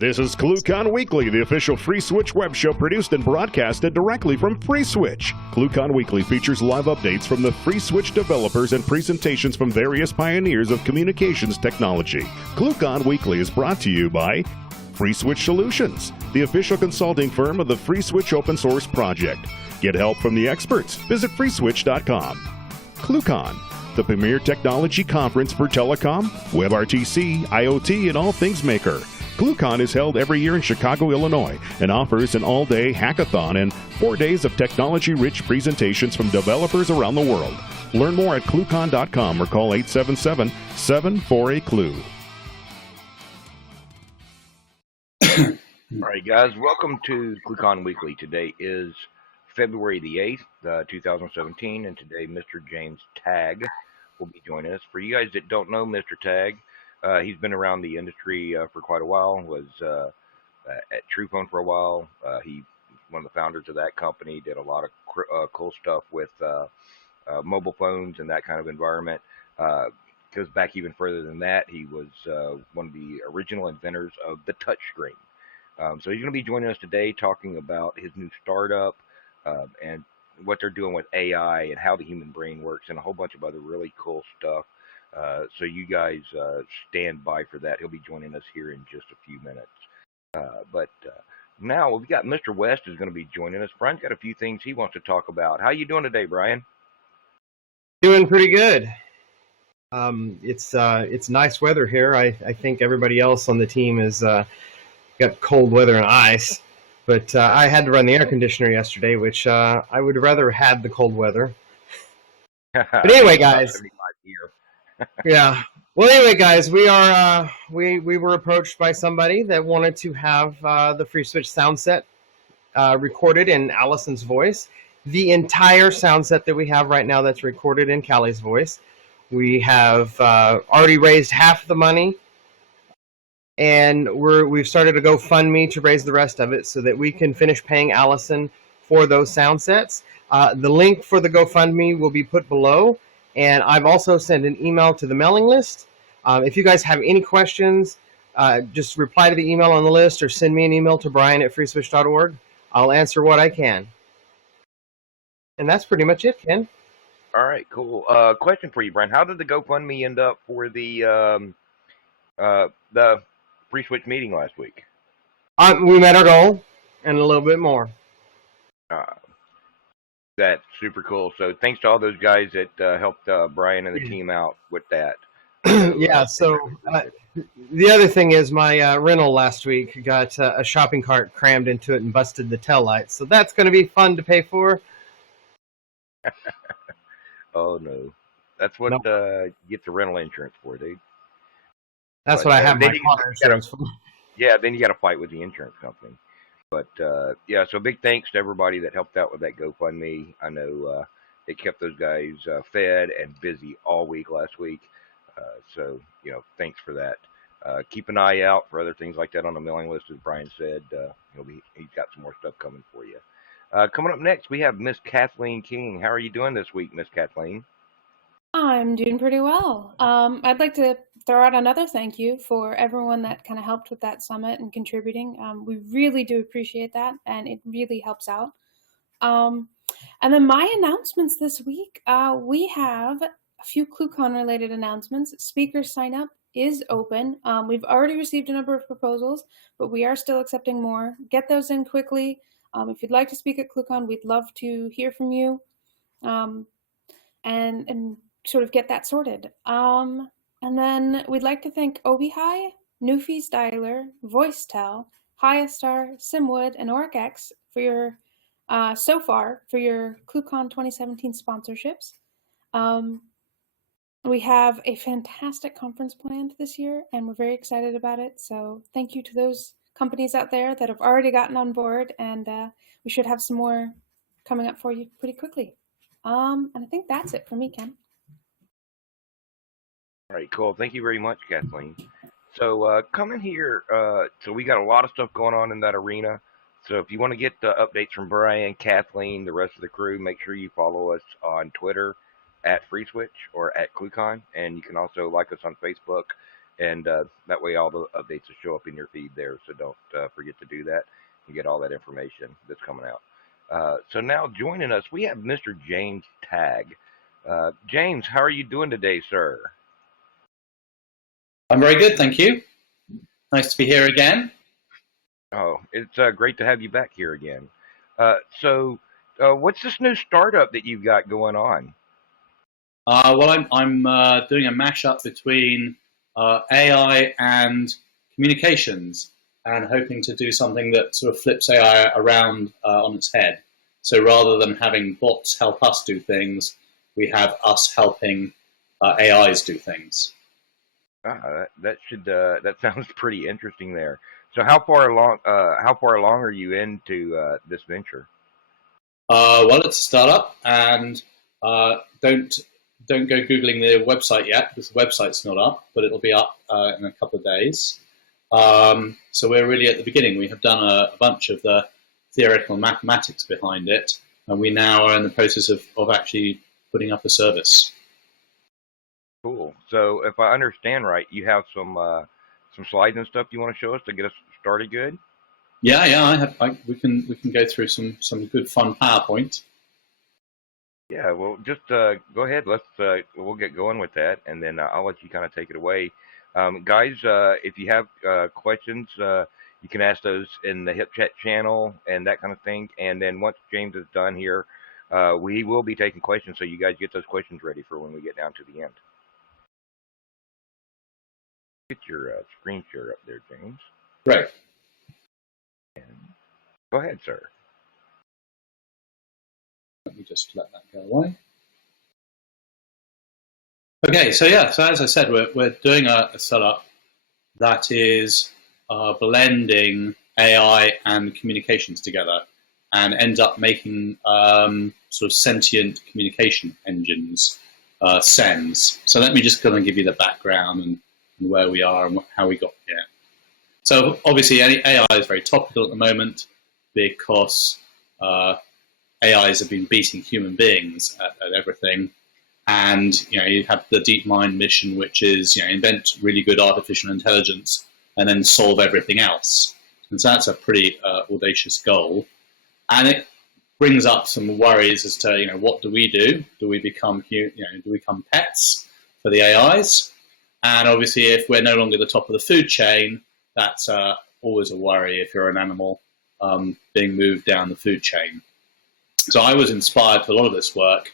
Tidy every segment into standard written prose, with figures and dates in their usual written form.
This is ClueCon Weekly, the official Free Switch web show produced and broadcasted directly from Free Switch. ClueCon Weekly features live updates from the Free Switch developers and presentations from various pioneers of communications technology. ClueCon Weekly is brought to you by Free Switch Solutions, the official consulting firm of the Free Switch open source project. Get help from the experts. Visit freeswitch.com. ClueCon, the premier technology conference for telecom, WebRTC, IoT, and all things maker. ClueCon is held every year in Chicago, Illinois, and offers an all-day hackathon and 4 days of technology-rich presentations from developers around the world. Learn more at ClueCon.com or call 877-748-CLUE. All right, guys, welcome to ClueCon Weekly. Today is February the 8th, 2017, and today Mr. James Tagg will be joining us. For you guys that don't know Mr. Tagg, he's been around the industry for quite a while, was at TruePhone for a while. He's one of the founders of that company, did a lot of cool stuff with mobile phones and that kind of environment. Goes back even further than that. He was one of the original inventors of the touchscreen. So he's going to be joining us today talking about his new startup and what they're doing with AI and how the human brain works and a whole bunch of other really cool stuff. So you guys stand by for that. He'll be joining us here in just a few minutes. But now we've got Mr. West is going to be joining us. Brian's got a few things he wants to talk about. How you doing today, Brian? Doing pretty good. It's nice weather here. I think everybody else on the team has got cold weather and ice. But I had to run the air conditioner yesterday, which I would rather had the cold weather. But anyway, guys. Yeah. Well, anyway, guys, we were approached by somebody that wanted to have the Free Switch sound set recorded in Allison's voice. The entire sound set that we have right now that's recorded in Callie's voice. We have already raised half the money, and we've started a GoFundMe to raise the rest of it so that we can finish paying Allison for those sound sets. The link for the GoFundMe will be put below. And I've also sent an email to the mailing list. If you guys have any questions, just reply to the email on the list or send me an email to brian@freeswitch.org. I'll answer what I can. And that's pretty much it, Ken. All right, cool. Question for you, Brian. How did the GoFundMe end up for the Free Switch meeting last week? We met our goal and a little bit more. That's super cool. So thanks to all those guys that helped Brian and the team out with that. Yeah, so the other thing is my rental last week got a shopping cart crammed into it and busted the taillight. So that's going to be fun to pay for. Oh, no. That's what you get the rental insurance for, dude. That's what I have my car insurance for. Yeah, then you got to fight with the insurance company. But, yeah, so big thanks to everybody that helped out with that GoFundMe. I know it kept those guys fed and busy all week last week. So, you know, thanks for that. Keep an eye out for other things like that on the mailing list, as Brian said. He's got some more stuff coming for you. Coming up next, we have Miss Kathleen King. How are you doing this week, Miss Kathleen? I'm doing pretty well. I'd like to throw out another thank you for everyone that kind of helped with that summit and contributing. We really do appreciate that, and it really helps out. And then my announcements this week, we have a few ClueCon related announcements. Speaker sign up is open. We've already received a number of proposals, but we are still accepting more. Get those in quickly. If you'd like to speak at ClueCon, we'd love to hear from you. And sort of get that sorted. And then we'd like to thank ObiHi, Newfie Styler, VoiceTel, Hyastar, Simwood, and OricX for your so far for your ClueCon 2017 sponsorships. We have a fantastic conference planned this year, and we're very excited about it. So thank you to those companies out there that have already gotten on board, and we should have some more coming up for you pretty quickly. And I think that's it for me, Ken. All right, cool. Thank you very much, Kathleen. So coming here, so we got a lot of stuff going on in that arena. So if you want to get updates from Brian, Kathleen, the rest of the crew, make sure you follow us on Twitter @FreeSwitch or @ClueCon. And you can also like us on Facebook and that way all the updates will show up in your feed there. So don't forget to do that and get all that information that's coming out. So now joining us, we have Mr. James Tagg. James, how are you doing today, sir? I'm very good, thank you. Nice to be here again. Oh, it's great to have you back here again. So, what's this new startup that you've got going on? Well, I'm doing a mashup between AI and communications, and hoping to do something that sort of flips AI around on its head. So rather than having bots help us do things, we have us helping AIs do things. That sounds pretty interesting there. So how far along are you into this venture? Well, it's a startup, and don't go googling the website yet, because the website's not up, but it'll be up in a couple of days. So we're really at the beginning. We have done a bunch of the theoretical mathematics behind it, and we now are in the process of actually putting up a service. Cool. So if I understand right, you have some slides and stuff you want to show us to get us started good? Yeah. We can go through some good fun PowerPoint. Yeah. Well, just go ahead. We'll get going with that, and then I'll let you kind of take it away. Guys, if you have questions, you can ask those in the Hip Chat channel and that kind of thing. And then once James is done here, we will be taking questions, so you guys get those questions ready for when we get down to the end. Get your screen share up there, James. Right. And go ahead, sir. Let me just let that go away. Okay, so as I said, we're doing a setup that is blending AI and communications together, and ends up making sort of sentient communication engines, SENs. So let me just kind of give you the background and where we are and how we got here. So obviously AI is very topical at the moment, because AIs have been beating human beings at everything. And you have the DeepMind mission, which is invent really good artificial intelligence and then solve everything else. And so that's a pretty audacious goal. And it brings up some worries as to what do we do? Do we become pets for the AIs? And obviously, if we're no longer the top of the food chain, that's always a worry if you're an animal being moved down the food chain. So I was inspired for a lot of this work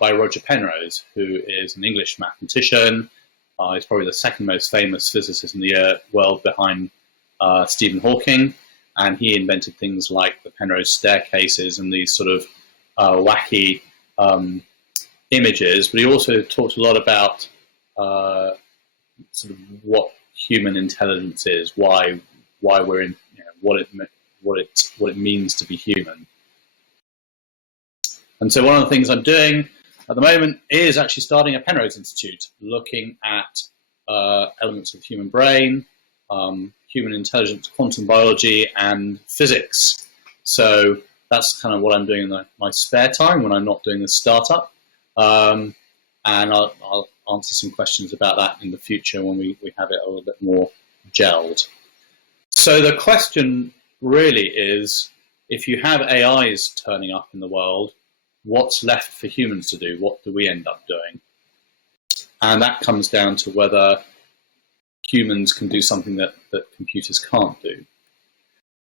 by Roger Penrose, who is an English mathematician. He's probably the second most famous physicist in the world behind Stephen Hawking. And he invented things like the Penrose staircases and these sort of wacky images. But he also talked a lot about sort of what human intelligence is, why we're in, what it means to be human. And so one of the things I'm doing at the moment is actually starting a Penrose Institute, looking at elements of the human brain, human intelligence, quantum biology, and physics. So that's kind of what I'm doing in my spare time when I'm not doing the startup. And I'll answer some questions about that in the future when we have it a little bit more gelled. So the question really is, if you have AIs turning up in the world, what's left for humans to do? What do we end up doing? And that comes down to whether humans can do something that computers can't do.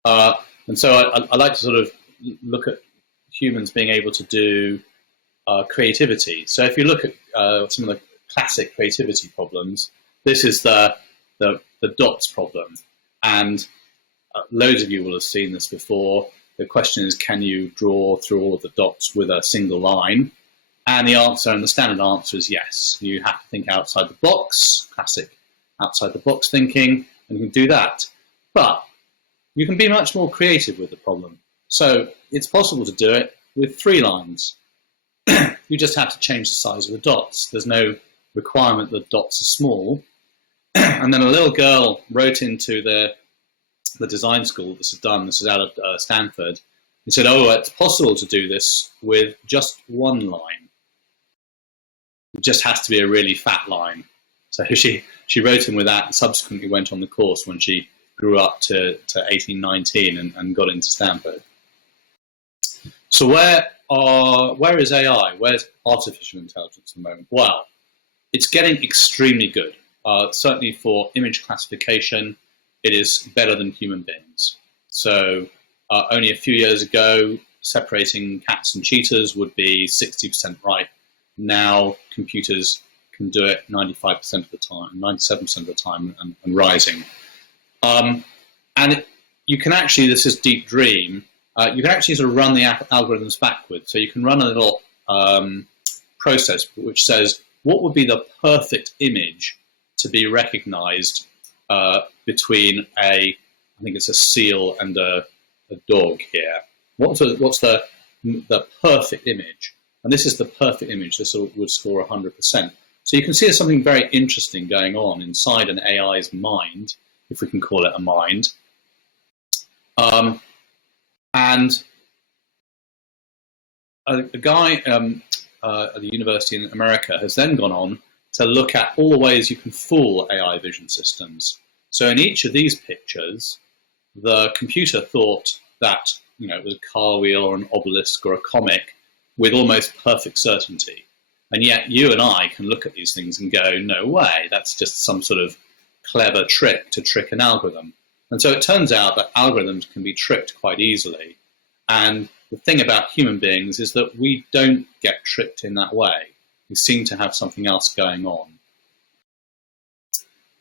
And so I like to sort of look at humans being able to do creativity. So if you look at some of the classic creativity problems, this is the dots problem. And loads of you will have seen this before. The question is, can you draw through all of the dots with a single line? And the answer, and the standard answer, is yes. You have to think outside the box, classic outside the box thinking, and you can do that. But you can be much more creative with the problem. So it's possible to do it with 3 lines. You just have to change the size of the dots. There's no requirement that dots are small. And then a little girl wrote into the design school this is out of Stanford, and said, oh, it's possible to do this with just 1 line. It just has to be a really fat line. So she wrote in with that and subsequently went on the course when she grew up to 18, 19 and got into Stanford. So where is AI? Where's artificial intelligence at the moment? Well, it's getting extremely good. Certainly for image classification, it is better than human beings. So only a few years ago, separating cats and cheetahs would be 60% right. Now computers can do it 95% of the time, 97% of the time, and rising. You can actually, this is Deep Dream, you can actually sort of run the algorithms backwards. So you can run a little process which says, what would be the perfect image to be recognized between I think it's a seal and a dog here. What's the perfect image? And this is the perfect image. This would score 100%. So you can see there's something very interesting going on inside an AI's mind, if we can call it a mind. And a guy at the university in America has then gone on to look at all the ways you can fool AI vision systems. So in each of these pictures, the computer thought that it was a car wheel or an obelisk or a comic with almost perfect certainty. And yet you and I can look at these things and go, no way, that's just some sort of clever trick to trick an algorithm. And so it turns out that algorithms can be tricked quite easily. And the thing about human beings is that we don't get tricked in that way. We seem to have something else going on.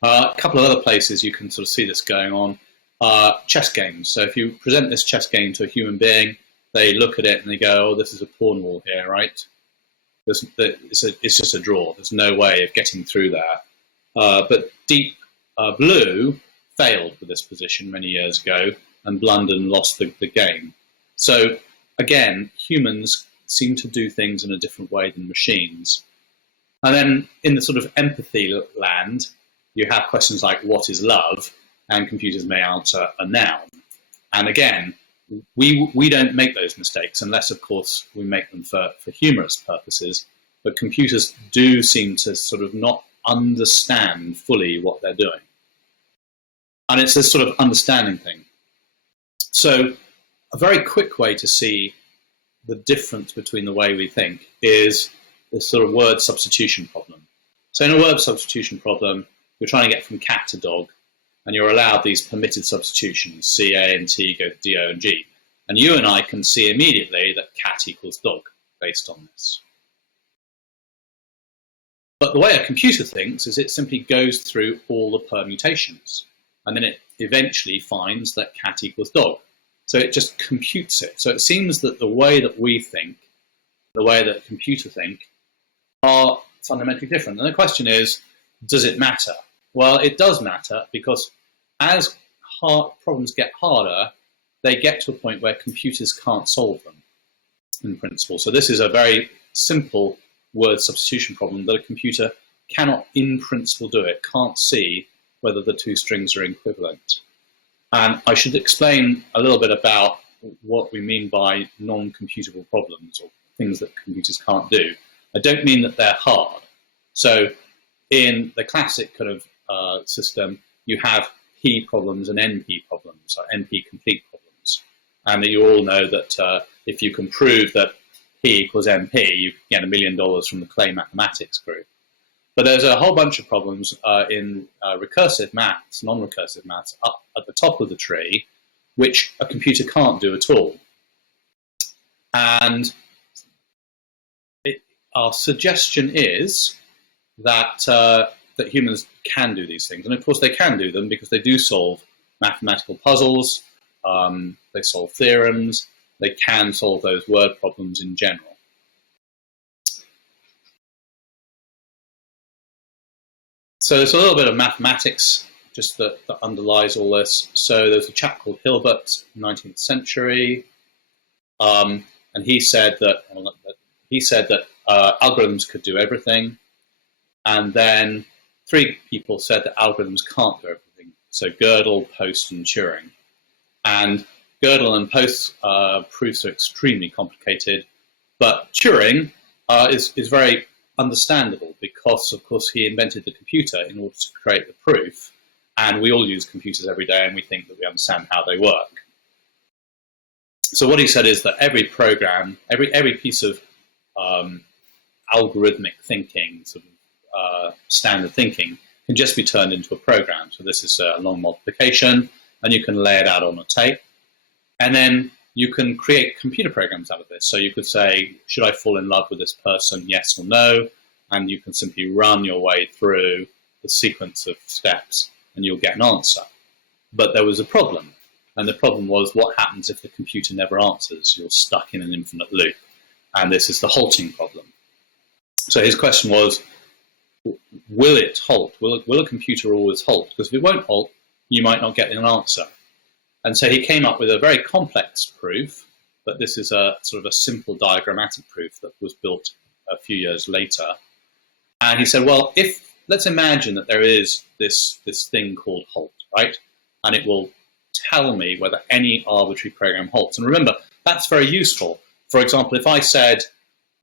A couple of other places you can sort of see this going on. Chess games. So if you present this chess game to a human being, they look at it and they go, oh, this is a pawn wall here, right? It's just a draw. There's no way of getting through there. But Deep Blue failed with this position many years ago, and London lost the game. So again, humans seem to do things in a different way than machines. And then in the sort of empathy land, you have questions like, what is love? And computers may answer a noun. And again, we don't make those mistakes unless, of course, we make them for humorous purposes. But computers do seem to sort of not understand fully what they're doing. And it's this sort of understanding thing. So a very quick way to see the difference between the way we think is this sort of word substitution problem. So in a word substitution problem, you're trying to get from cat to dog, and you're allowed these permitted substitutions, C, A, and T go to D, O, and G. And you and I can see immediately that cat equals dog based on this. But the way a computer thinks is it simply goes through all the permutations, and then it eventually finds that cat equals dog. So it just computes it. So it seems that the way that we think, the way that computers think, are fundamentally different. And the question is, does it matter? Well, it does matter, because as problems get harder, they get to a point where computers can't solve them, in principle. So this is a very simple word substitution problem that a computer cannot, in principle, do. It can't see whether the two strings are equivalent. And I should explain a little bit about what we mean by non-computable problems, or things that computers can't do. I don't mean that they're hard. So in the classic kind of system, you have P problems and NP problems, or NP complete problems. And you all know that if you can prove that P equals NP, you get $1 million from the Clay Mathematics group. But there's a whole bunch of problems in recursive maths, non-recursive maths, up at the top of the tree, which a computer can't do at all. And our suggestion is that that humans can do these things. And of course they can do them because they do solve mathematical puzzles, they solve theorems, they can solve those word problems in general. So there's a little bit of mathematics just that underlies all this. So there's a chap called Hilbert, 19th century, and he said that algorithms could do everything, and then three people said that algorithms can't do everything. So Gödel, Post, and Turing. And Gödel and Post proofs are extremely complicated, but Turing is very understandable because, of course, he invented the computer in order to create the proof, and we all use computers every day and we think that we understand how they work. So what he said is that every program, every piece of algorithmic thinking, sort of standard thinking, can just be turned into a program. So this is a long multiplication, and you can lay it out on a tape, and then you can create computer programs out of this. So you could say, should I fall in love with this person, yes or no? And you can simply run your way through the sequence of steps and you'll get an answer. But there was a problem. And the problem was, what happens if the computer never answers? You're stuck in an infinite loop. And this is the halting problem. So his question was, will it halt? Will a computer always halt? Because if it won't halt, you might not get an answer. And so he came up with a very complex proof, but this is a sort of a simple diagrammatic proof that was built a few years later. And he said, well, let's imagine that there is this thing called halt, right? And it will tell me whether any arbitrary program halts. And remember, that's very useful. For example, if I said,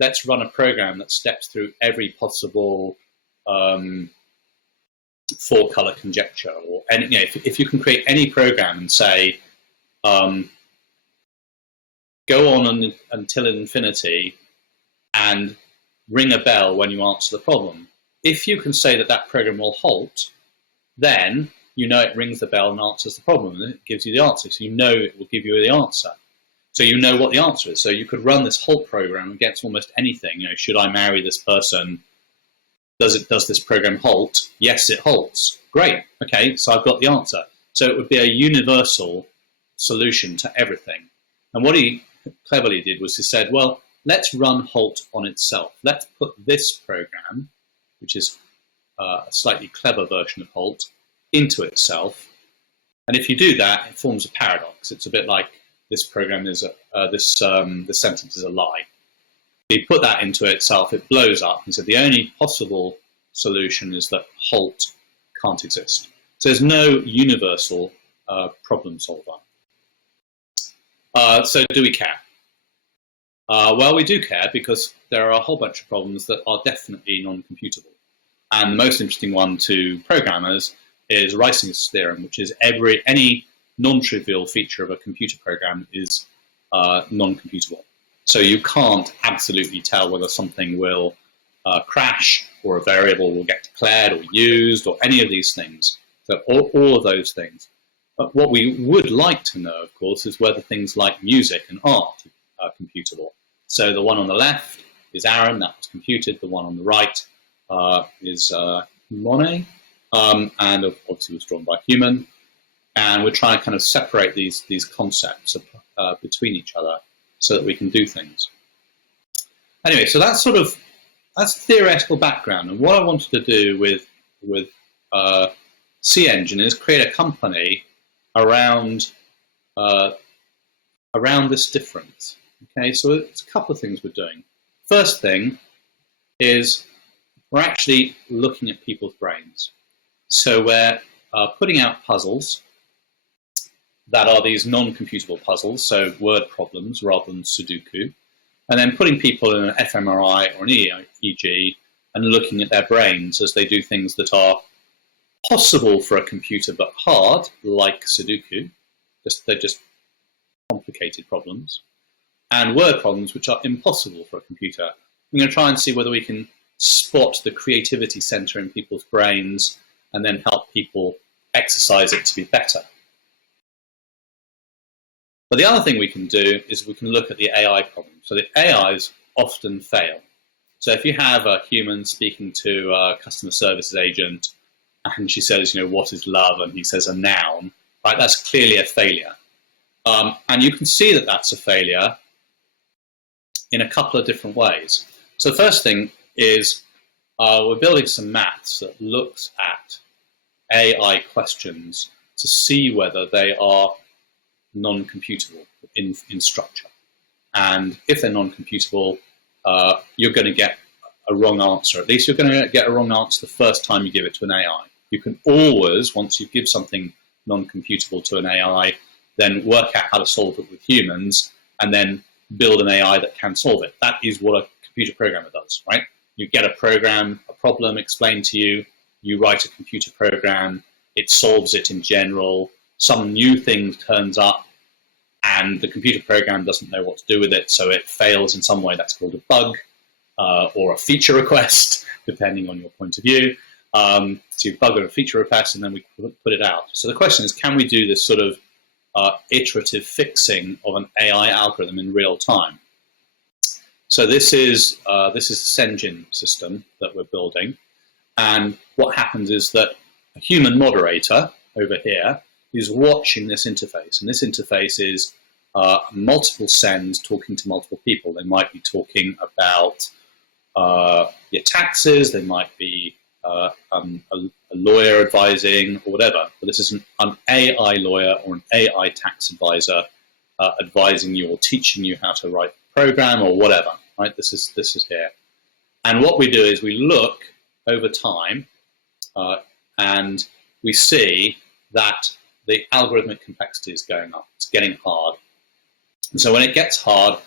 let's run a program that steps through every possible four-color conjecture, or any, if you can create any program and say, go on until infinity and ring a bell when you answer the problem. If you can say that that program will halt, then you know it rings the bell and answers the problem, and it gives you the answer. So you know it will give you the answer. So you know what the answer is. So you could run this halt program against almost anything. Should I marry this person? Does this program halt? Yes, it halts. Great. Okay, so I've got the answer. So it would be a universal solution to everything. And what he cleverly did was he said, well, let's run halt on itself. Let's put this program, which is a slightly clever version of halt, into itself. And if you do that, it forms a paradox. It's a bit like this program is this sentence is a lie. If you put that into itself, it blows up. He said the only possible solution is that halt can't exist. So there's no universal problem solver. So do we care? Well, we do care because there are a whole bunch of problems that are definitely non-computable. And the most interesting one to programmers is Rising's theorem, which is any non-trivial feature of a computer program is non-computable. So you can't absolutely tell whether something will crash, or a variable will get declared or used, or any of these things. So all of those things. But what we would like to know, of course, is whether things like music and art are computable. So the one on the left is Aaron, that was computed. The one on the right is Monet, and obviously was drawn by a human. And we're trying to kind of separate these concepts between each other so that we can do things. Anyway, so that's theoretical background. And what I wanted to do with C-Engine is create a company around this difference. Okay, so it's a couple of things we're doing. First thing is we're actually looking at people's brains. So we're putting out puzzles that are these non-computable puzzles, so word problems rather than Sudoku, and then putting people in an fMRI or an EEG and looking at their brains as they do things that are possible for a computer but hard, like Sudoku. They're just complicated problems. And word problems which are impossible for a computer. We're going to try and see whether we can spot the creativity center in people's brains and then help people exercise it to be better. But the other thing we can do is we can look at the AI problem. So the AIs often fail. So if you have a human speaking to a customer services agent and she says, what is love? And he says a noun, right? That's clearly a failure. And you can see that that's a failure in a couple of different ways. So the first thing is we're building some maths that looks at AI questions to see whether they are non-computable in structure. And if they're non-computable, you're going to get a wrong answer. At least you're going to get a wrong answer the first time you give it to an AI. You can always, once you give something non-computable to an AI, then work out how to solve it with humans and then build an AI that can solve it. That is what a computer programmer does, right? You get a problem explained to you, you write a computer program, it solves it in general, some new thing turns up, and the computer program doesn't know what to do with it, so it fails in some way. That's called a bug or a feature request, depending on your point of view. So you bug or a feature request, and then we put it out. So the question is, can we do this sort of iterative fixing of an AI algorithm in real time? So this is the Senjin system that we're building, and what happens is that a human moderator over here is watching this interface, and this interface is multiple sends talking to multiple people. They might be talking about your taxes, they might be a lawyer advising or whatever, but this is an AI lawyer or an AI tax advisor advising you or teaching you how to write a program or whatever, right? This is here. And what we do is we look over time and we see that the algorithmic complexity is going up. It's getting hard. And so when it gets hard,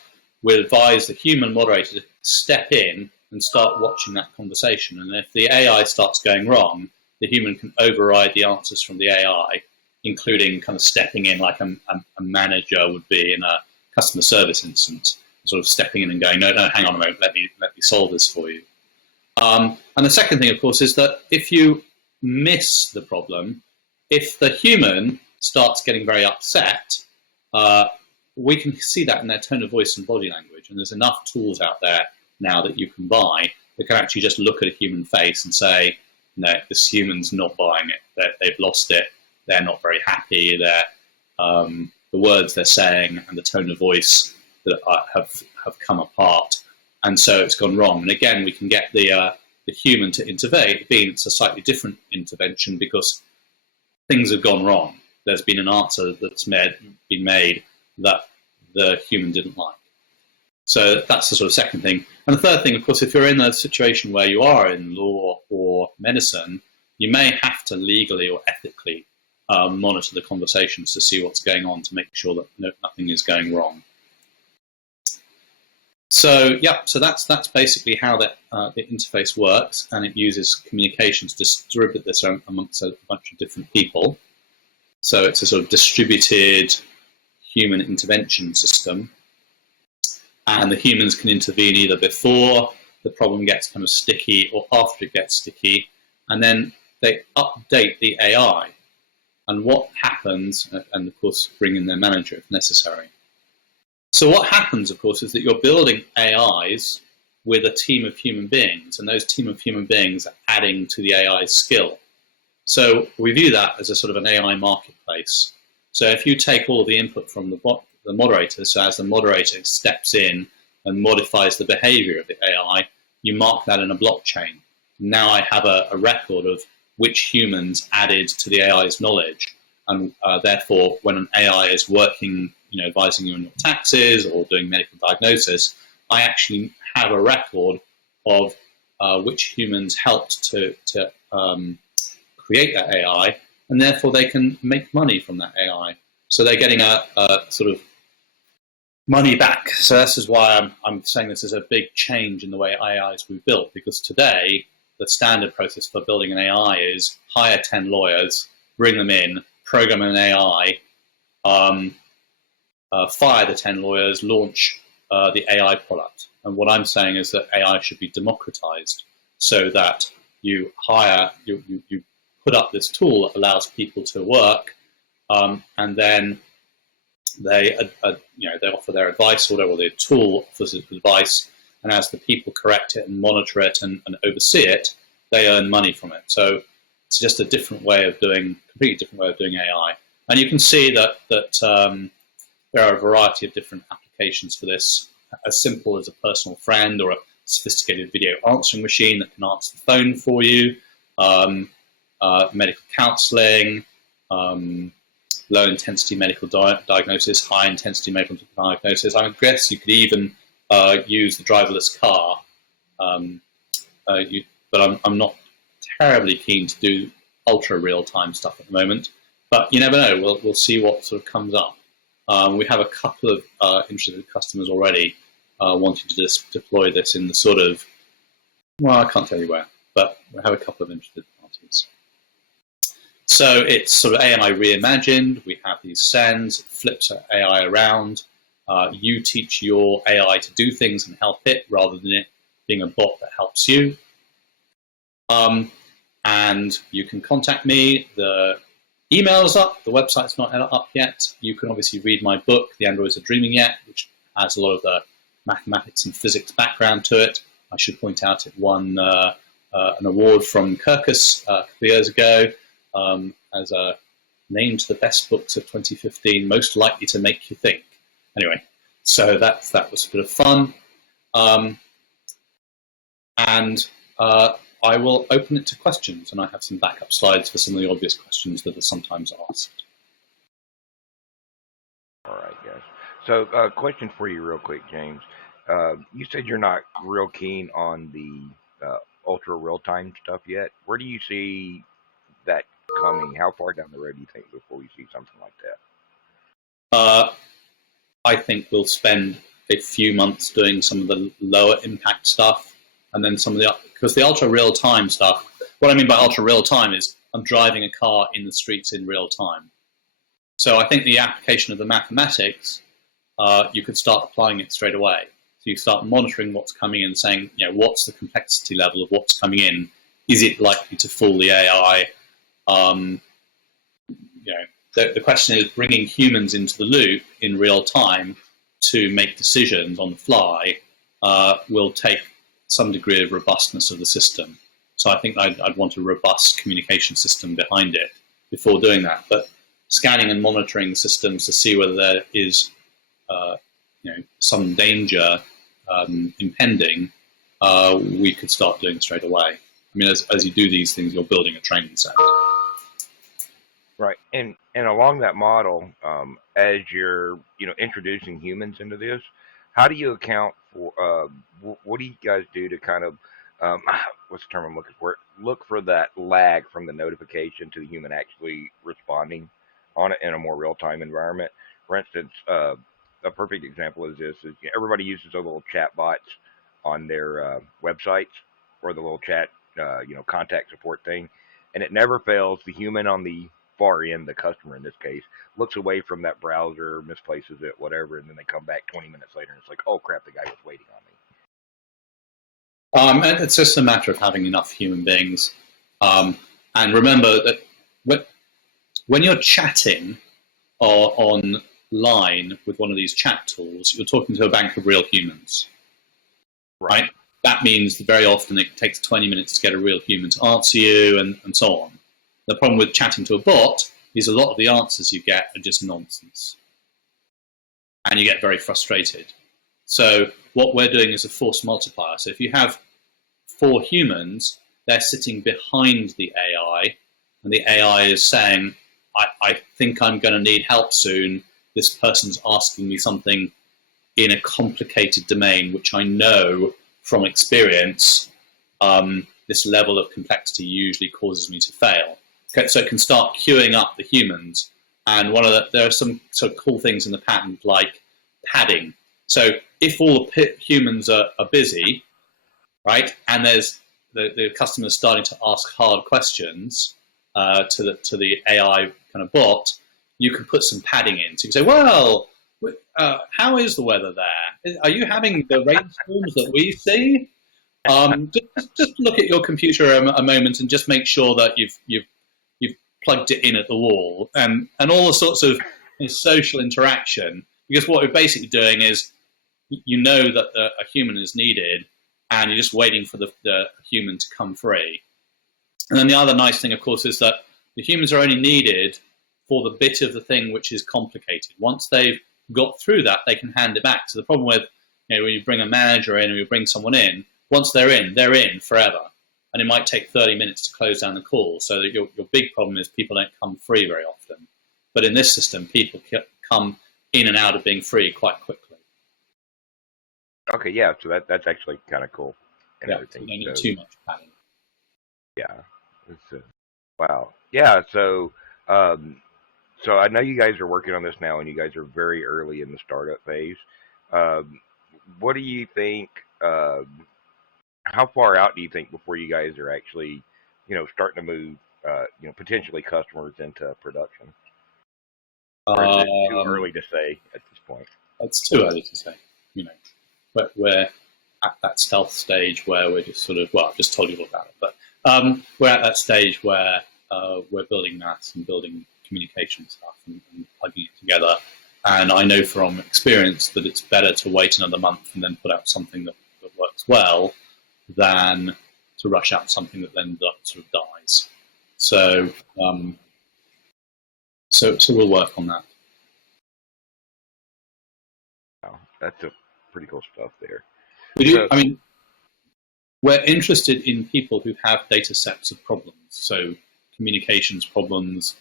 we'll advise the human moderator to step in and start watching that conversation. And if the AI starts going wrong, the human can override the answers from the AI, including kind of stepping in like a manager would be in a customer service instance, sort of stepping in and going, no, hang on a moment, let me solve this for you. And the second thing, of course, is that if you miss the problem, if the human starts getting very upset, we can see that in their tone of voice and body language. And there's enough tools out there now that you can buy that can actually just look at a human face and say, no, this human's not buying it. They've lost it. They're not very happy. The words they're saying and the tone of voice that have come apart. And so it's gone wrong. And again, we can get the human to intervene. It's a slightly different intervention because things have gone wrong. There's been an answer that's been made that the human didn't like. So that's the sort of second thing. And the third thing, of course, if you're in a situation where you are in law or medicine, you may have to legally or ethically monitor the conversations to see what's going on to make sure that nothing is going wrong. So yeah, so that's basically how the interface works, and it uses communications to distribute this amongst a bunch of different people. So it's a sort of distributed human intervention system, and the humans can intervene either before the problem gets kind of sticky or after it gets sticky, and then they update the AI. And what happens, and of course bring in their manager if necessary. So what happens, of course, is that you're building AIs with a team of human beings, and those team of human beings are adding to the AI's skill. So we view that as a sort of an AI marketplace. So if you take all the input from the moderator, so as the moderator steps in and modifies the behavior of the AI, you mark that in a blockchain. Now I have a record of which humans added to the AI's knowledge, and therefore when an AI is working, advising you on your taxes or doing medical diagnosis, I actually have a record of which humans helped to create that AI, and therefore they can make money from that AI. So they're getting a sort of money back. So this is why I'm saying this is a big change in the way AI is built, because today the standard process for building an AI is hire 10 lawyers, bring them in, program an AI, fire the 10 lawyers, launch the AI product. And what I'm saying is that AI should be democratized so that you put up this tool that allows people to work, and then they offer their advice or whatever, the tool offers advice, and as the people correct it and monitor it and oversee it, they earn money from it. So it's just a different way of doing, completely different way of doing AI. And you can see that there are a variety of different applications for this, as simple as a personal friend or a sophisticated video answering machine that can answer the phone for you, medical counseling, low-intensity medical diagnosis, high-intensity medical diagnosis. I guess you could even use the driverless car, but I'm not terribly keen to do ultra real-time stuff at the moment. But you never know. We'll see what sort of comes up. We have a couple of interested customers already wanting to just deploy this in the sort of Well, I can't tell you where, but we have a couple of interested parties. So it's sort of AI reimagined. We have these sends, it flips AI around. You teach your AI to do things and help it rather than it being a bot that helps you. And you can contact me. The email is up. The website's not up yet. You can obviously read my book, The Androids Are Dreaming Yet, which has a lot of the mathematics and physics background to it. I should point out it won an award from Kirkus a couple of years ago as named the best books of 2015, most likely to make you think. Anyway, so that was a bit of fun. I will open it to questions, and I have some backup slides for some of the obvious questions that are sometimes asked. All right, guys. So, question for you, real quick, James. You said you're not real keen on the ultra real time stuff yet. Where do you see that coming? How far down the road do you think before we see something like that? I think we'll spend a few months doing some of the lower impact stuff, and then some of the, because the ultra real time stuff, what I mean by ultra real time is I'm driving a car in the streets in real time. So I think the application of the mathematics, you could start applying it straight away. So you start monitoring what's coming in, saying, you know, what's the complexity level of what's coming in? Is it likely to fool the AI? The question is bringing humans into the loop in real time to make decisions on the fly will take some degree of robustness of the system. So I think I'd want a robust communication system behind it before doing that. But scanning and monitoring systems to see whether there is some danger impending, we could start doing straight away. I mean, as you do these things, you're building a training set. Right, and along that model, as you're introducing humans into this, how do you account for what do you guys do to kind of what's the term I'm looking for? Look for that lag from the notification to the human actually responding on it in a more real time environment. For instance, a perfect example is this: is everybody uses those little chat bots on their websites or the little chat contact support thing, and it never fails. The human on the far end, the customer in this case, looks away from that browser, misplaces it, whatever, and then they come back 20 minutes later and it's like, oh crap, the guy was waiting on me. And it's just a matter of having enough human beings. And remember that when you're chatting or online with one of these chat tools, you're talking to a bank of real humans, right? That means that very often it takes 20 minutes to get a real human to answer you and so on. The problem with chatting to a bot is a lot of the answers you get are just nonsense. And you get very frustrated. So what we're doing is a force multiplier. So if you have 4 humans, they're sitting behind the AI, and the AI is saying, I think I'm going to need help soon. This person's asking me something in a complicated domain, which I know from experience, this level of complexity usually causes me to fail. Okay, so it can start queuing up the humans, and there are some sort of cool things in the patent like padding. So if all the humans are busy, right, and there's the customer's starting to ask hard questions to the AI kind of bot, you can put some padding in. So you can say, well, how is the weather there? Are you having the rainstorms that we see? Just look at your computer a moment and just make sure that you've plugged it in at the wall, and all the sorts of social interaction. Because what we're basically doing is, you know that a human is needed, and you're just waiting for the human to come free. And then the other nice thing, of course, is that the humans are only needed for the bit of the thing which is complicated. Once they've got through that, they can hand it back. So the problem with when you bring a manager in or you bring someone in, once they're in forever. And it might take 30 minutes to close down the call. So that your big problem is people don't come free very often. But in this system, people come in and out of being free quite quickly. Okay, yeah, so that's actually kind of cool. And Yeah, everything. you don't need too much padding. Yeah. Wow. Yeah, so I know you guys are working on this now, and you guys are very early in the startup phase. What do you think how far out do you think before you guys are actually, starting to move, potentially customers into production? Or is it too Um, early to say at this point? it's too early to say. You know, but we're at that stealth stage where we're just sort of, well, I've just told you all about it, but we're at that stage where we're building maths and building communication stuff and plugging it together. And I know from experience that it's better to wait another month and then put out something that works well than to rush out something that then sort of dies. So, so we'll work on that. Wow, that's a pretty cool stuff there. We do. So, I mean, we're interested in people who have data sets of problems. So communications problems,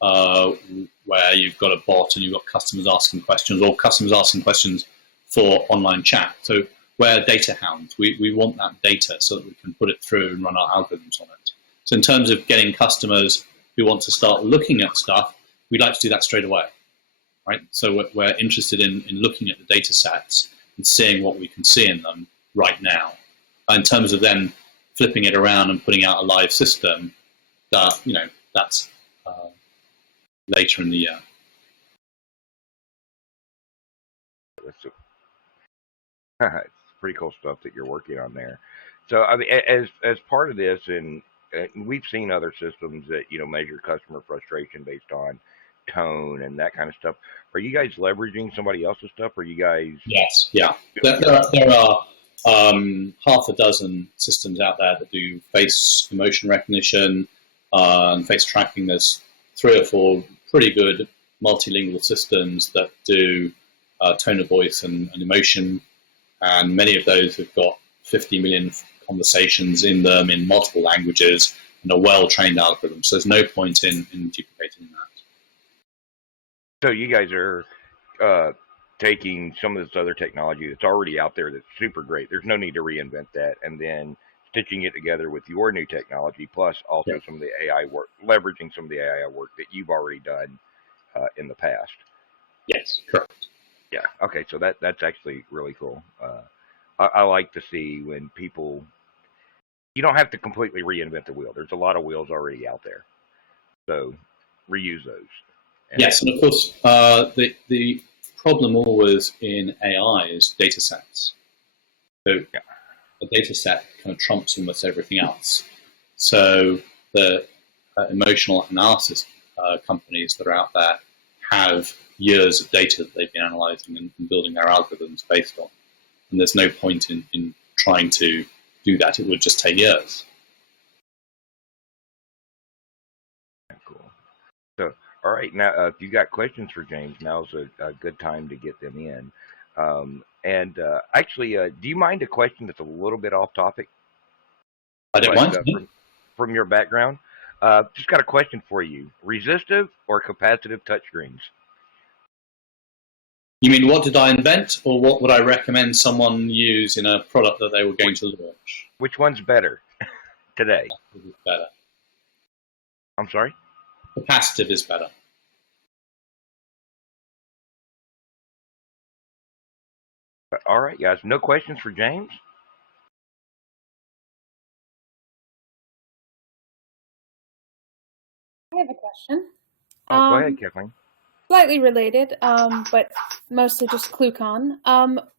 where you've got a bot and you've got customers asking questions, or customers asking questions for online chat. So we're data hounds. We want that data so that we can put it through and run our algorithms on it. So in terms of getting customers who want to start looking at stuff, we'd like to do that straight away, right? So we're interested in looking at the data sets and seeing what we can see in them right now. In terms of then flipping it around and putting out a live system, that's later in the year. it's pretty cool stuff that you're working on there. So, I mean, as part of this, and we've seen other systems that measure customer frustration based on tone and that kind of stuff. Are you guys leveraging somebody else's stuff? Or are you guys? Yes, yeah. There are half a dozen systems out there that do face emotion recognition and face tracking. There's 3 or 4 pretty good multilingual systems that do tone of voice and emotion, and many of those have got 50 million conversations in them in multiple languages and a well-trained algorithm. So there's no point in duplicating that. So you guys are taking some of this other technology that's already out there that's super great. There's no need to reinvent that, and then stitching it together with your new technology, plus also some of the AI work, leveraging some of the AI work that you've already done in the past. Yes, correct. Yeah. Okay. So that's actually really cool. I like to see when people. You don't have to completely reinvent the wheel. There's a lot of wheels already out there, so reuse those. Yes, and of course, the problem always in AI is data sets. So a data set kind of trumps almost everything else. So the emotional analysis companies that are out there have years of data that they've been analyzing and building their algorithms based on. And there's no point in trying to do that. It would just take years. Cool. So, all right, now if you got questions for James, now's a good time to get them in. Actually, do you mind a question that's a little bit off topic? I don't mind. From your background, just got a question for you: resistive or capacitive touchscreens? You mean what did I invent, or what would I recommend someone use in a product that they were going to launch? Which one's better today? Capacitive is better. I'm sorry? Capacitive is better. All right, guys. No questions for James? I have a question. Oh, go ahead, Kathleen. Slightly related, but mostly just ClueCon.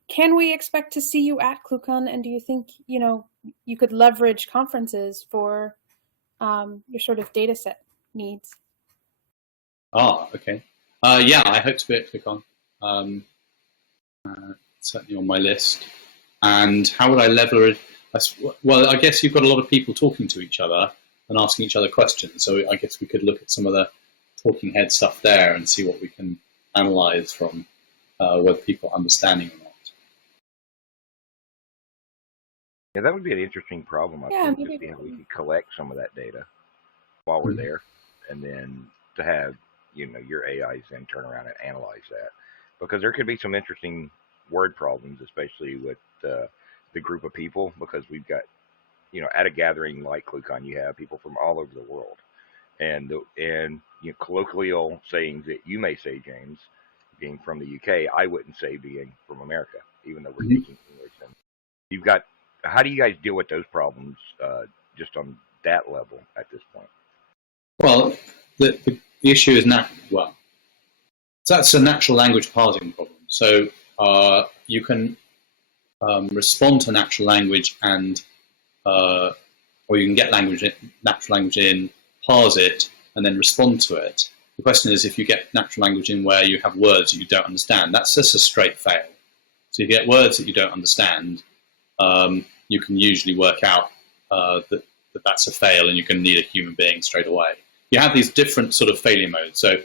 Can we expect to see you at ClueCon? And do you think you could leverage conferences for your sort of data set needs? Okay. Yeah, I hope to be at ClueCon. Certainly on my list. And how would I leverage? Well, I guess you've got a lot of people talking to each other and asking each other questions. So I guess we could look at some of the talking head stuff there and see what we can analyze from whether people are understanding or not. Yeah, that would be an interesting problem, I think, to see how we could collect some of that data while we're there, and then to have your AIs then turn around and analyze that, because there could be some interesting word problems, especially with the group of people, because we've got at a gathering like ClueCon, you have people from all over the world, and colloquial sayings that you may say, James, being from the UK, I wouldn't say being from America, even though we're teaching English. And you've got how do you guys deal with those problems just on that level at this point? Well, the issue is well, that's a natural language parsing problem. So you can respond to natural language and or you can get natural language in, parse it, and then respond to it. The question is, if you get natural language in where you have words that you don't understand, that's just a straight fail. So if you get words that you don't understand, you can usually work out that that's a fail, and you're going to need a human being straight away. You have these different sort of failure modes. So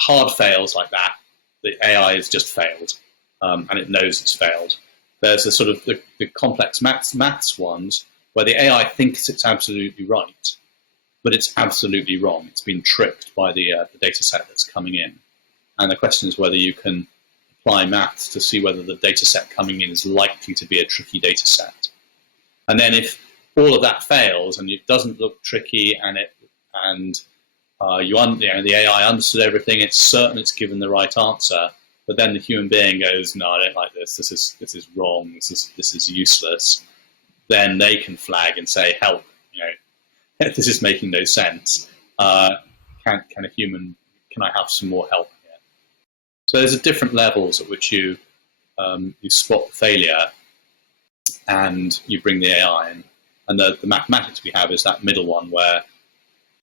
hard fails like that, the AI has just failed, and it knows it's failed. There's a sort of the complex maths ones where the AI thinks it's absolutely right, but it's absolutely wrong. It's been tricked by the data set that's coming in. And the question is whether you can apply maths to see whether the data set coming in is likely to be a tricky data set. And then if all of that fails and it doesn't look tricky and the AI understood everything, it's certain it's given the right answer, but then the human being goes, no, I don't like this. This is wrong. This is useless. Then they can flag and say, help. This is making no sense. Can I have some more help here? So there's different levels at which you spot failure and you bring the AI in. And the mathematics we have is that middle one where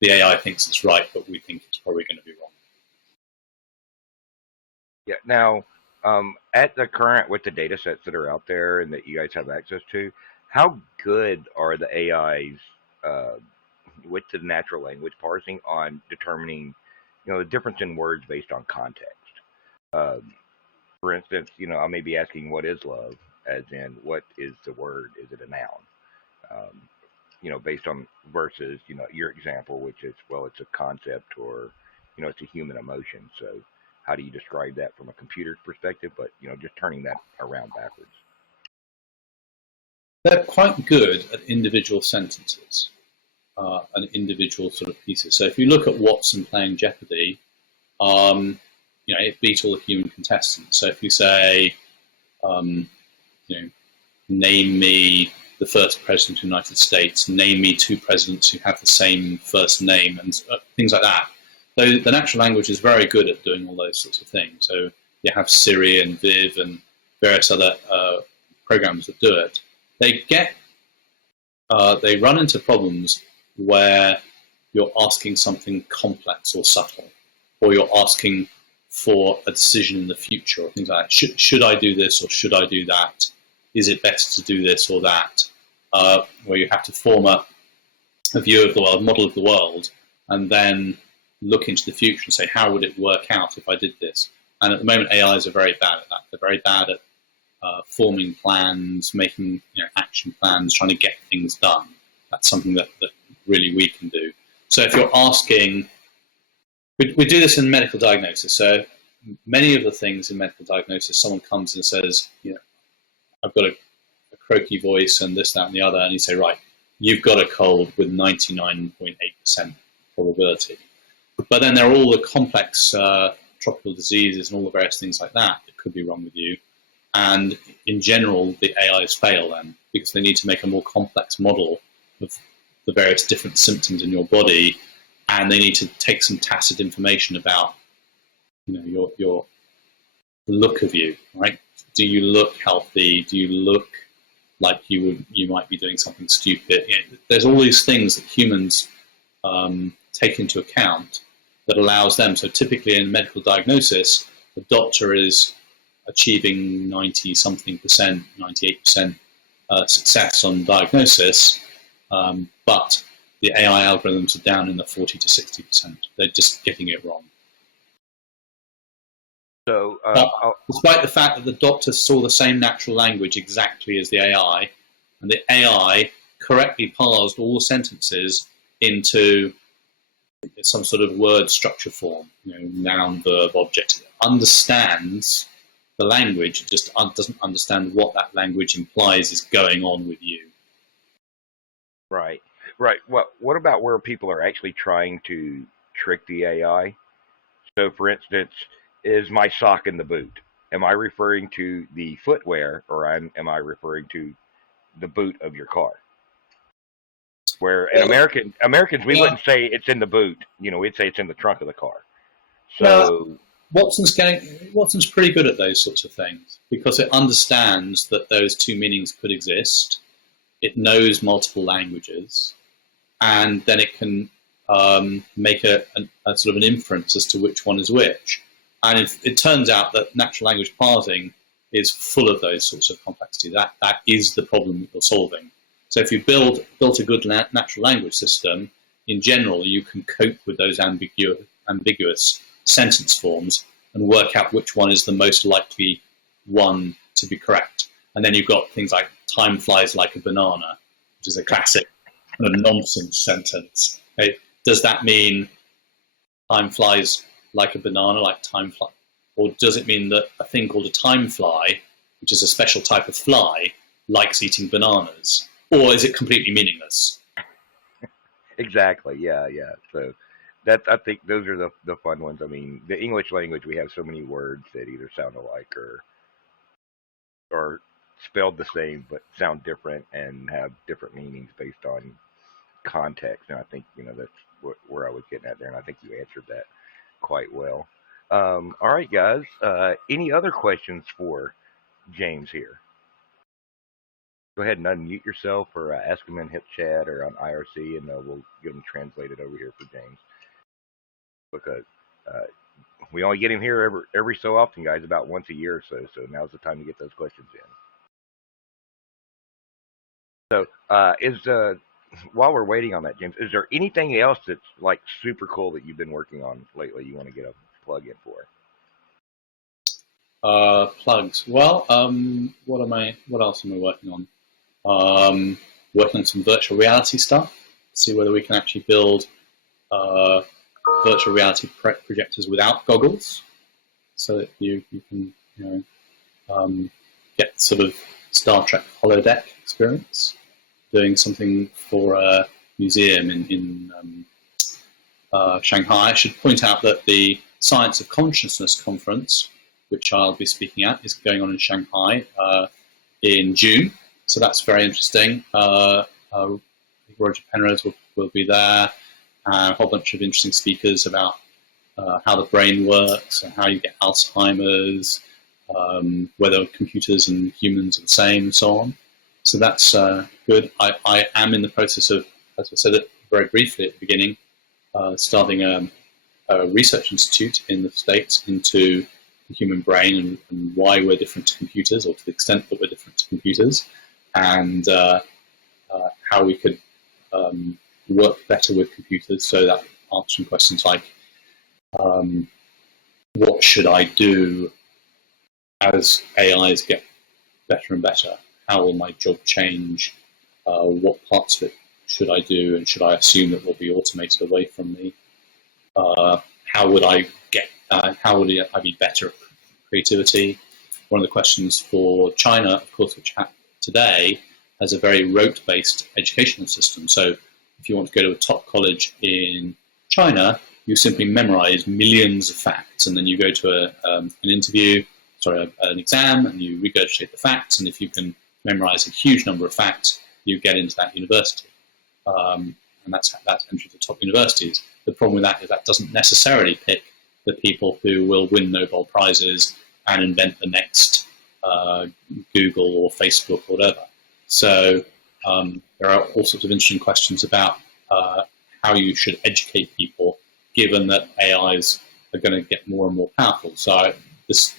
the AI thinks it's right, but we think it's probably going to be wrong. Yeah. Now, at the current with the data sets that are out there and that you guys have access to, how good are the AIs with the natural language parsing on determining, the difference in words based on context? For instance, I may be asking, "What is love?" As in, what is the word? Is it a noun? Based on versus, your example, which is, well, it's a concept or, it's a human emotion. So how do you describe that from a computer perspective? But, just turning that around backwards. They're quite good at individual sentences and individual sort of pieces. So if you look at Watson playing Jeopardy, it beat all the human contestants. So if you say, name me the first president of the United States, name me two presidents who have the same first name, and things like that. So the natural language is very good at doing all those sorts of things. So you have Siri and Viv and various other programs that do it. They run into problems where you're asking something complex or subtle, or you're asking for a decision in the future, or things like that. Should I do this or should I do that? Is it better to do this or that? Where you have to form a view of the world, model of the world, and then look into the future and say, how would it work out if I did this? And at the moment, AIs are very bad at that. They're very bad at forming plans, making action plans, trying to get things done. That's something that really we can do. So if you're asking, we do this in medical diagnosis. So many of the things in medical diagnosis, someone comes and says, I've got a croaky voice and this, that, and the other, and you say, right, you've got a cold with 99.8% probability. But then there are all the complex tropical diseases and all the various things like that could be wrong with you. And in general, the AIs fail then because they need to make a more complex model of the various different symptoms in your body, and they need to take some tacit information about, your look of you, right? Do you look healthy? Do you look like you might be doing something stupid? There's all these things that humans take into account that allows them. So typically in medical diagnosis, the doctor is achieving 90-something%, 98% success on diagnosis, but the AI algorithms are down in the 40 to 60%. They're just getting it wrong. So, despite the fact that the doctor saw the same natural language exactly as the AI, and the AI correctly parsed all the sentences into some sort of word structure form, noun, verb, object, it understands the language, it just doesn't understand what that language implies is going on with you. Right. Well, what about where people are actually trying to trick the AI? So, for instance, is my sock in the boot? Am I referring to the footwear, or am I referring to the boot of your car. Where in Americans we wouldn't say it's in the boot. We'd say it's in the trunk of the car. So Watson's pretty good at those sorts of things because it understands that those two meanings could exist. It knows multiple languages, and then it can make a sort of an inference as to which one is which. And it turns out that natural language parsing is full of those sorts of complexity. That is the problem that you're solving. So if you built a good natural language system, in general, you can cope with those ambiguous sentence forms and work out which one is the most likely one to be correct. And then you've got things like "time flies like a banana," which is a classic kind of nonsense sentence. Okay? Does that mean time flies like a banana, like time fly? Or does it mean that a thing called a time fly, which is a special type of fly, likes eating bananas? Or is it completely meaningless? exactly, yeah. So I think those are the fun ones. I mean, the English language, we have so many words that either sound alike or spelled the same but sound different and have different meanings based on context. And I think that's where I was getting at there, and I think you answered that quite well. All right, guys. Any other questions for James here? Go ahead and unmute yourself or ask him in Hip Chat or on IRC, and we'll get him translated over here for James. Because we only get him here every so often, guys, about once a year or so. So now's the time to get those questions in. So while we're waiting on that, James, is there anything else that's like super cool that you've been working on lately you want to get a plug in for? Plugs. Well, what else am I working on? Working on some virtual reality stuff. See whether we can actually build virtual reality projectors without goggles, so that you can get sort of Star Trek holodeck experience. Doing something for a museum in Shanghai. I should point out that the Science of Consciousness conference, which I'll be speaking at, is going on in Shanghai in June. So that's very interesting. Roger Penrose will be there, and a whole bunch of interesting speakers about how the brain works and how you get Alzheimer's, whether computers and humans are the same, and so on. So that's good. I am in the process of, as I said very briefly at the beginning, starting a research institute in the States into the human brain and why we're different to computers, or to the extent that we're different to computers, and how we could work better with computers. So that answering questions like, what should I do as AIs get better and better? How will my job change? What parts of it should I do, and should I assume that will be automated away from me? How would I be better at creativity? One of the questions for China, of course, which happened today, has a very rote-based educational system. So if you want to go to a top college in China, you simply memorize millions of facts, and then you go to an exam, and you regurgitate the facts, and if you can memorize a huge number of facts, you get into that university. And that's entry to top universities. The problem with that is that doesn't necessarily pick the people who will win Nobel Prizes and invent the next Google or Facebook or whatever. So there are all sorts of interesting questions about how you should educate people, given that AIs are going to get more and more powerful. So this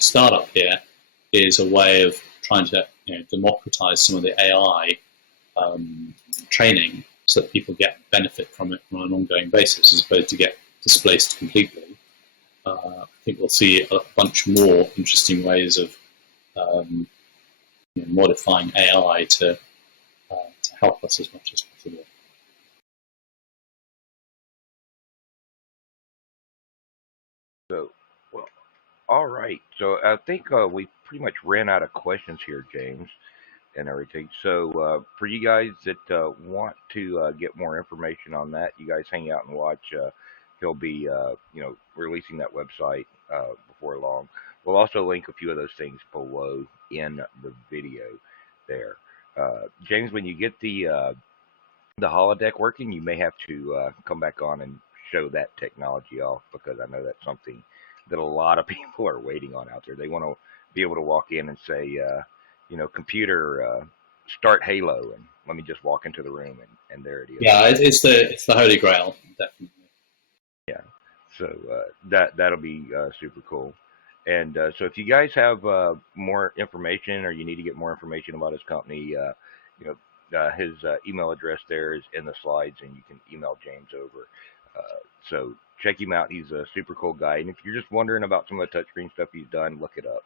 startup here is a way of trying to democratize some of the AI training, so that people get benefit from it on an ongoing basis, as opposed to get displaced completely. I think we'll see a bunch more interesting ways of modifying AI to help us as much as possible. So, well, all right. So I think we pretty much ran out of questions here, James, and everything. So for you guys that want to get more information on that, you guys hang out and watch. He'll be, releasing that website before long. We'll also link a few of those things below in the video there. James, when you get the holodeck working, you may have to come back on and show that technology off, because I know that's something that a lot of people are waiting on out there. They want to be able to walk in and say, computer, start Halo, and let me just walk into the room, and there it is. Yeah, it's the holy grail, definitely. Yeah, so that'll be super cool. And so if you guys have more information, or you need to get more information about his company, his email address there is in the slides, and you can email James over. So check him out. He's a super cool guy. And if you're just wondering about some of the touchscreen stuff he's done, look it up.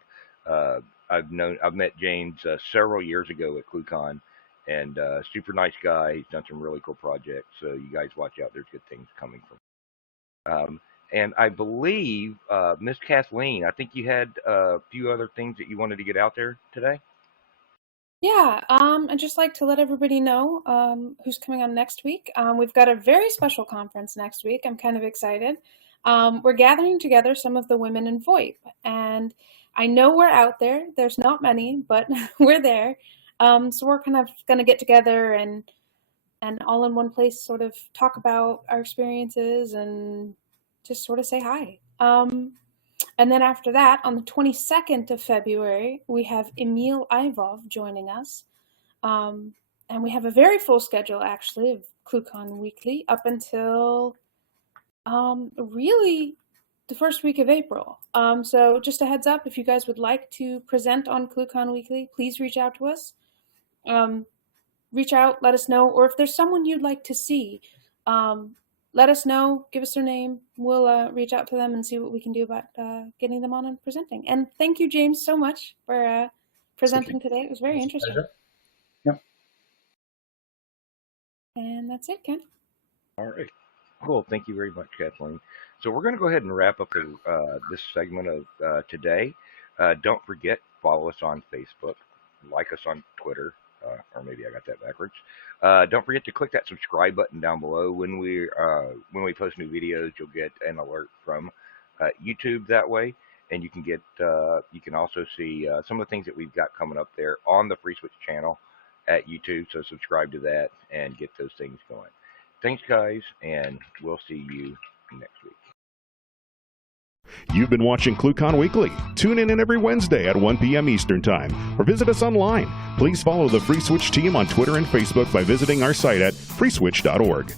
I've met James several years ago at ClueCon, and super nice guy. He's done some really cool projects. So you guys watch out. There's good things coming from him. And I believe, Miss Kathleen, I think you had a few other things that you wanted to get out there today. Yeah, I'd just like to let everybody know who's coming on next week. We've got a very special conference next week. I'm kind of excited. We're gathering together some of the women in VoIP, and I know we're out there. There's not many, but we're there. So we're kind of going to get together and all in one place sort of talk about our experiences and just sort of say hi. And then after that, on the 22nd of February, we have Emil Ivov joining us. And we have a very full schedule, actually, of ClueCon Weekly up until really the first week of April. So just a heads up, if you guys would like to present on ClueCon Weekly, please reach out to us. Reach out, let us know. Or if there's someone you'd like to see, let us know, give us their name. We'll reach out to them and see what we can do about getting them on and presenting. And thank you, James, so much for presenting today. It was very interesting. Yep. And that's it, Ken. All right. Cool. Thank you very much, Kathleen. So we're going to go ahead and wrap up this segment of today. Don't forget, follow us on Facebook, like us on Twitter, or maybe I got that backwards. Don't forget to click that subscribe button down below. When we post new videos, you'll get an alert from YouTube that way, and you can also see some of the things that we've got coming up there on the Free Switch channel at YouTube. So subscribe to that and get those things going. Thanks, guys, and we'll see you next week. You've been watching ClueCon Weekly. Tune in every Wednesday at 1 p.m. Eastern Time, or visit us online. Please follow the Free Switch team on Twitter and Facebook by visiting our site at freeswitch.org.